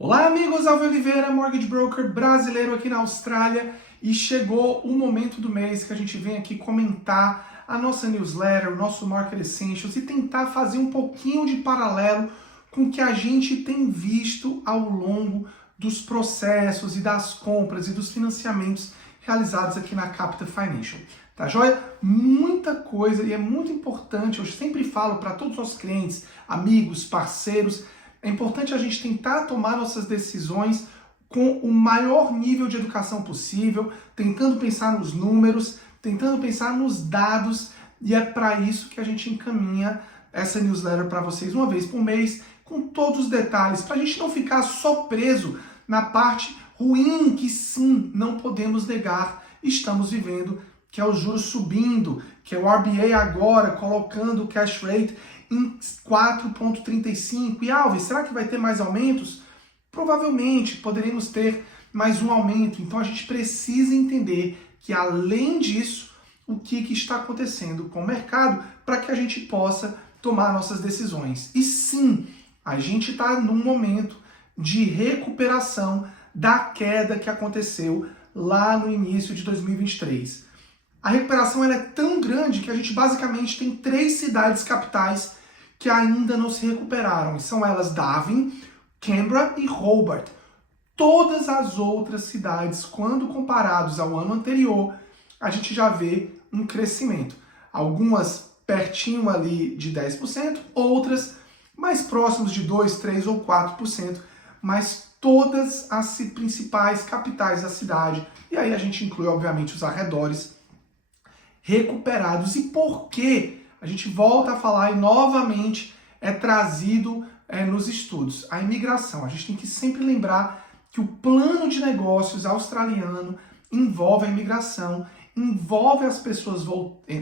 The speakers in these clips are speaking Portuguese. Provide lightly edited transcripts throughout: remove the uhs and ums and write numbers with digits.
Olá amigos, Alvio Oliveira, Mortgage Broker brasileiro aqui na Austrália, e chegou o momento do mês que a gente vem aqui comentar a nossa newsletter, o nosso Market Essentials e tentar fazer um pouquinho de paralelo com o que a gente tem visto ao longo dos processos e das compras e dos financiamentos realizados aqui na Capita Financial. Tá joia? Muita coisa, e é muito importante, eu sempre falo para todos os nossos clientes, amigos, parceiros, é importante a gente tentar tomar nossas decisões com o maior nível de educação possível, tentando pensar nos números, tentando pensar nos dados, e é para isso que a gente encaminha essa newsletter para vocês uma vez por mês, com todos os detalhes, para a gente não ficar só preso na parte ruim que sim, não podemos negar, estamos vivendo, que é os juros subindo, que é o RBA agora colocando o cash rate em 4,35. E Alves, será que vai ter mais aumentos? Provavelmente poderemos ter mais um aumento. Então a gente precisa entender que além disso, o que está acontecendo com o mercado para que a gente possa tomar nossas decisões. E sim, a gente está num momento de recuperação da queda que aconteceu lá no início de 2023. A recuperação ela é tão grande que a gente basicamente tem 3 cidades capitais que ainda não se recuperaram. E são elas Darwin, Canberra e Hobart. Todas as outras cidades, quando comparados ao ano anterior, a gente já vê um crescimento. Algumas pertinho ali de 10%, outras mais próximos de 2%, 3% ou 4%, mas todas as principais capitais da cidade, e aí a gente inclui obviamente os arredores, recuperados. E por quê? A gente volta a falar e novamente é trazido nos estudos. A imigração. A gente tem que sempre lembrar que o plano de negócios australiano envolve a imigração, envolve as pessoas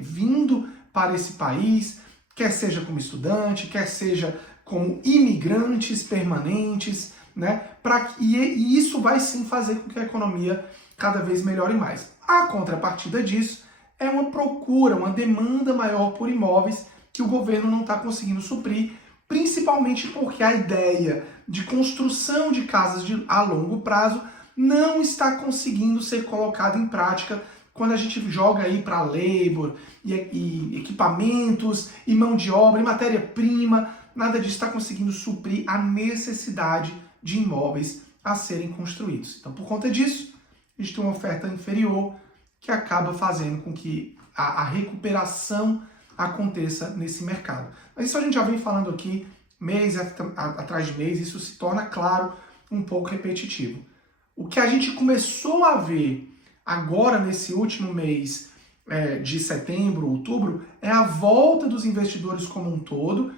vindo para esse país, quer seja como estudante, quer seja como imigrantes permanentes, né? E isso vai sim fazer com que a economia cada vez melhore mais. A contrapartida disso é uma procura, uma demanda maior por imóveis que o governo não está conseguindo suprir, principalmente porque a ideia de construção de casas a longo prazo não está conseguindo ser colocada em prática quando a gente joga aí para labor e equipamentos e mão de obra e matéria-prima, nada disso está conseguindo suprir a necessidade de imóveis a serem construídos. Então, por conta disso, a gente tem uma oferta inferior, que acaba fazendo com que a recuperação aconteça nesse mercado. Mas isso a gente já vem falando aqui mês atrás de mês, isso se torna, claro, um pouco repetitivo. O que a gente começou a ver agora nesse último mês de setembro, outubro, é a volta dos investidores como um todo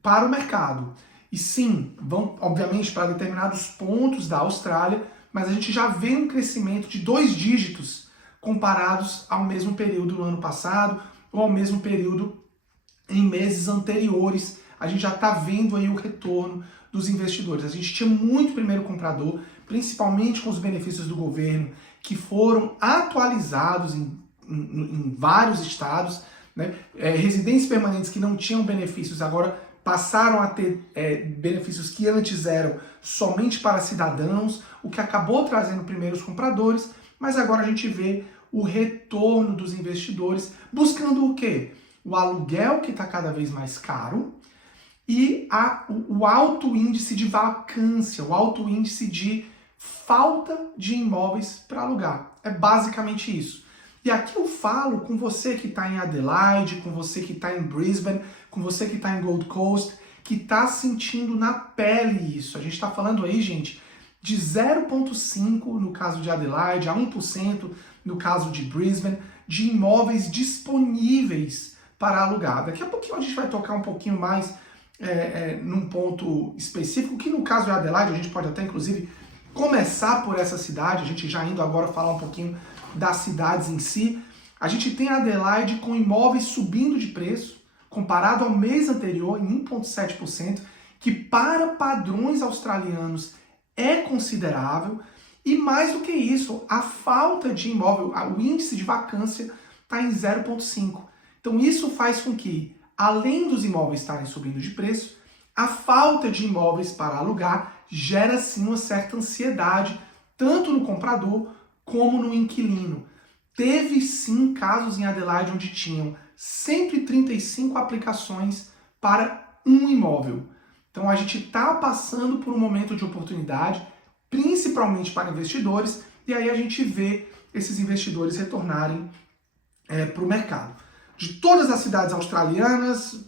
para o mercado. E sim, vão obviamente para determinados pontos da Austrália, mas a gente já vê um crescimento de 2 dígitos comparados ao mesmo período do ano passado ou ao mesmo período em meses anteriores. A gente já está vendo aí o retorno dos investidores. A gente tinha muito primeiro comprador, principalmente com os benefícios do governo, que foram atualizados em vários estados, né? Residentes permanentes que não tinham benefícios agora passaram a ter benefícios que antes eram somente para cidadãos, o que acabou trazendo primeiros compradores, mas agora a gente vê o retorno dos investidores buscando o quê? O aluguel, que está cada vez mais caro, e o alto índice de vacância, o alto índice de falta de imóveis para alugar. É basicamente isso. E aqui eu falo com você que está em Adelaide, com você que está em Brisbane, com você que está em Gold Coast, que está sentindo na pele isso. A gente está falando aí, gente, de 0,5% no caso de Adelaide, a 1% no caso de Brisbane, de imóveis disponíveis para alugar. Daqui a pouquinho a gente vai tocar um pouquinho mais num ponto específico, que no caso de Adelaide, a gente pode até inclusive começar por essa cidade, a gente já indo agora falar um pouquinho das cidades em si. A gente tem Adelaide com imóveis subindo de preço, comparado ao mês anterior, em 1,7%, que para padrões australianos é considerável. E mais do que isso, a falta de imóvel, o índice de vacância está em 0,5%. Então isso faz com que, além dos imóveis estarem subindo de preço, a falta de imóveis para alugar gera sim uma certa ansiedade, tanto no comprador como no inquilino. Teve sim casos em Adelaide onde tinham 135 aplicações para um imóvel. Então a gente está passando por um momento de oportunidade, principalmente para investidores, e aí a gente vê esses investidores retornarem para o mercado. De todas as cidades australianas,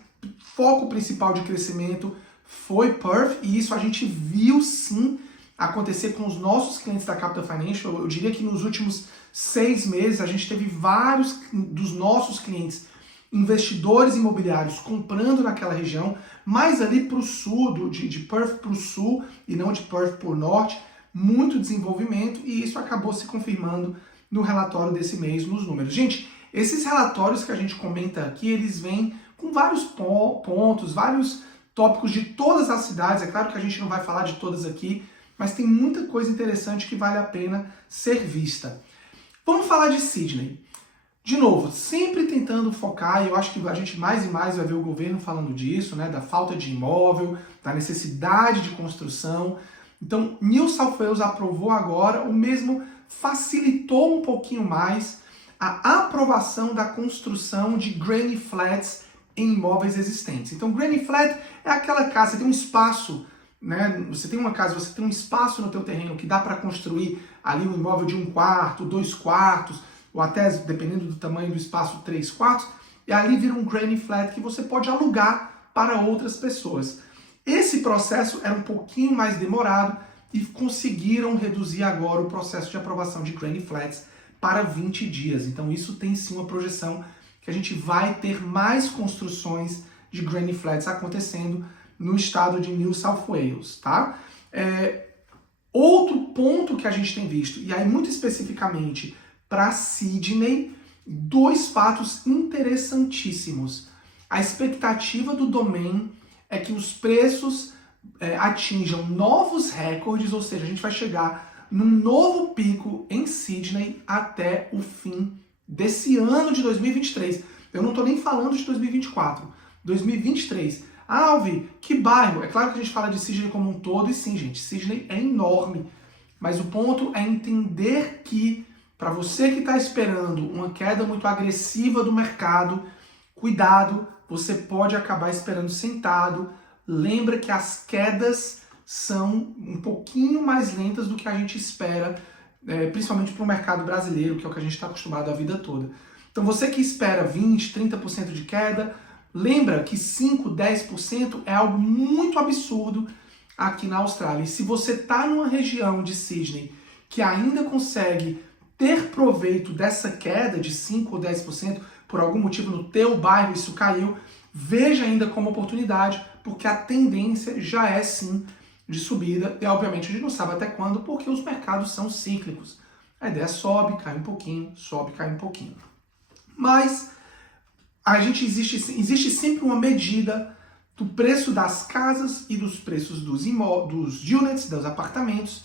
foco principal de crescimento foi Perth, e isso a gente viu sim acontecer com os nossos clientes da Capital Financial. Eu diria que nos últimos 6 meses a gente teve vários dos nossos clientes, investidores imobiliários, comprando naquela região, mais ali para o sul, de Perth para o sul e não de Perth para o norte, muito desenvolvimento, e isso acabou se confirmando no relatório desse mês, nos números. Gente, esses relatórios que a gente comenta aqui, eles vêm com vários pontos, vários tópicos de todas as cidades. É claro que a gente não vai falar de todas aqui, mas tem muita coisa interessante que vale a pena ser vista. Vamos falar de Sydney. De novo, sempre tentando focar, e eu acho que a gente mais e mais vai ver o governo falando disso, né, da falta de imóvel, da necessidade de construção. Então, New South Wales aprovou agora, o mesmo facilitou um pouquinho mais a aprovação da construção de granny flats em imóveis existentes. Então, granny flat é aquela casa, você tem um espaço, né? Você tem uma casa, você tem um espaço no teu terreno que dá para construir ali um imóvel de 1 quarto, 2 quartos, ou até, dependendo do tamanho do espaço, 3 quartos, e ali vira um granny flat que você pode alugar para outras pessoas. Esse processo era um pouquinho mais demorado e conseguiram reduzir agora o processo de aprovação de granny flats para 20 dias. Então isso tem sim uma projeção que a gente vai ter mais construções de granny flats acontecendo no estado de New South Wales, tá? Outro ponto que a gente tem visto, e aí muito especificamente para Sydney, 2 fatos interessantíssimos. A expectativa do Domain é que os preços atinjam novos recordes, ou seja, a gente vai chegar num novo pico em Sydney até o fim desse ano de 2023. Eu não estou nem falando de 2024. 2023. Alvi, que bairro? É claro que a gente fala de Sydney como um todo, e sim, gente, Sydney é enorme. Mas o ponto é entender que, para você que está esperando uma queda muito agressiva do mercado, cuidado, você pode acabar esperando sentado. Lembra que as quedas são um pouquinho mais lentas do que a gente espera, principalmente para o mercado brasileiro, que é o que a gente está acostumado a vida toda. Então você que espera 20%, 30% de queda, lembra que 5%, 10% é algo muito absurdo aqui na Austrália. E se você está numa região de Sydney que ainda consegue ter proveito dessa queda de 5% ou 10%, por algum motivo no teu bairro isso caiu, veja ainda como oportunidade, porque a tendência já é sim de subida, e obviamente a gente não sabe até quando, porque os mercados são cíclicos. A ideia sobe, cai um pouquinho, sobe, cai um pouquinho. Mas existe sempre uma medida do preço das casas e dos preços dos units, dos apartamentos,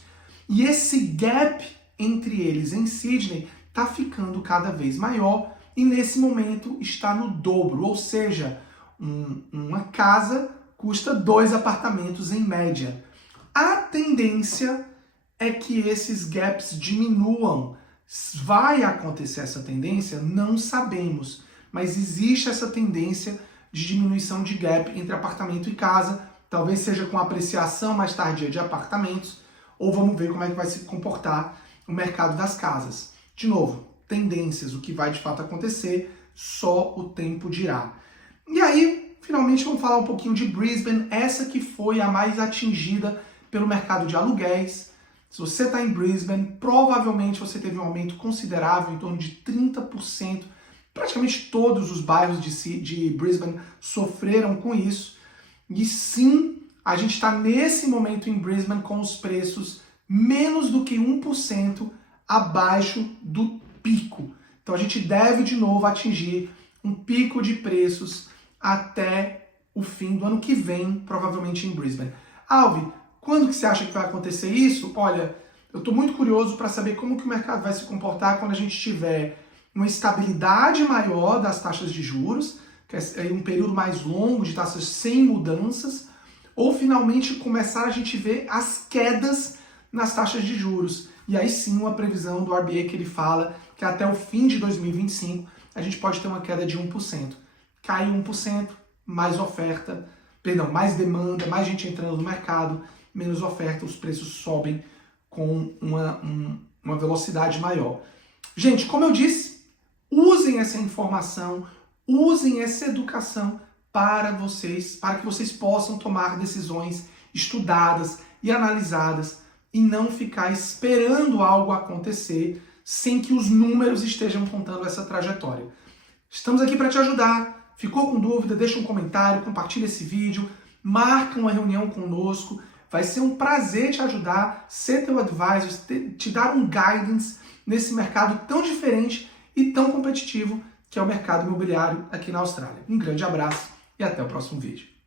e esse gap entre eles em Sydney está ficando cada vez maior, e nesse momento está no dobro, ou seja, uma casa custa 2 apartamentos em média. A tendência é que esses gaps diminuam. Vai acontecer essa tendência? Não sabemos, mas existe essa tendência de diminuição de gap entre apartamento e casa, talvez seja com apreciação mais tardia de apartamentos, ou vamos ver como é que vai se comportar o mercado das casas. De novo, tendências, o que vai de fato acontecer, só o tempo dirá. E aí, finalmente vamos falar um pouquinho de Brisbane, essa que foi a mais atingida pelo mercado de aluguéis. Se você está em Brisbane, provavelmente você teve um aumento considerável, em torno de 30%. Praticamente todos os bairros de Brisbane sofreram com isso. E sim, a gente está nesse momento em Brisbane com os preços menos do que 1% abaixo do pico. Então a gente deve de novo atingir um pico de preços até o fim do ano que vem, provavelmente em Brisbane. Alvi, quando que você acha que vai acontecer isso? Olha, eu estou muito curioso para saber como que o mercado vai se comportar quando a gente tiver uma estabilidade maior das taxas de juros, que é um período mais longo de taxas sem mudanças, ou finalmente começar a gente ver as quedas nas taxas de juros. E aí sim uma previsão do RBA que ele fala que até o fim de 2025 a gente pode ter uma queda de 1%. Cai 1%, mais oferta, perdão, mais demanda, mais gente entrando no mercado, menos oferta, os preços sobem com uma velocidade maior. Gente, como eu disse, usem essa informação, usem essa educação para que vocês possam tomar decisões estudadas e analisadas e não ficar esperando algo acontecer sem que os números estejam contando essa trajetória. Estamos aqui para te ajudar. Ficou com dúvida? Deixa um comentário, compartilha esse vídeo, marca uma reunião conosco. Vai ser um prazer te ajudar, ser teu advisor, te dar um guidance nesse mercado tão diferente e tão competitivo que é o mercado imobiliário aqui na Austrália. Um grande abraço e até o próximo vídeo.